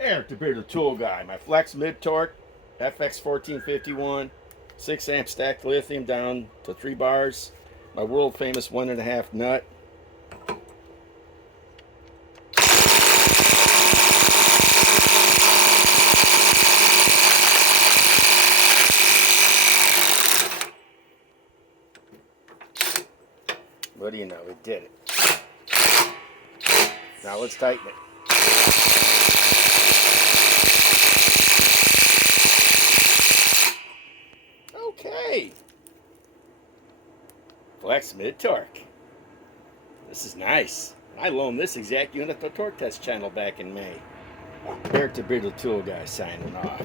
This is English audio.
Eric the Bearded Tool Guy. My flex mid torque FX1451, 6 amp stacked lithium down to 3 bars. My world famous 1.5 nut. What do you know? It did it. Now let's tighten it. Okay. Flex mid torque. This is nice. I loaned this exact unit to the Torque Test channel back in May. Eric the Bearded Tool Guy signing off.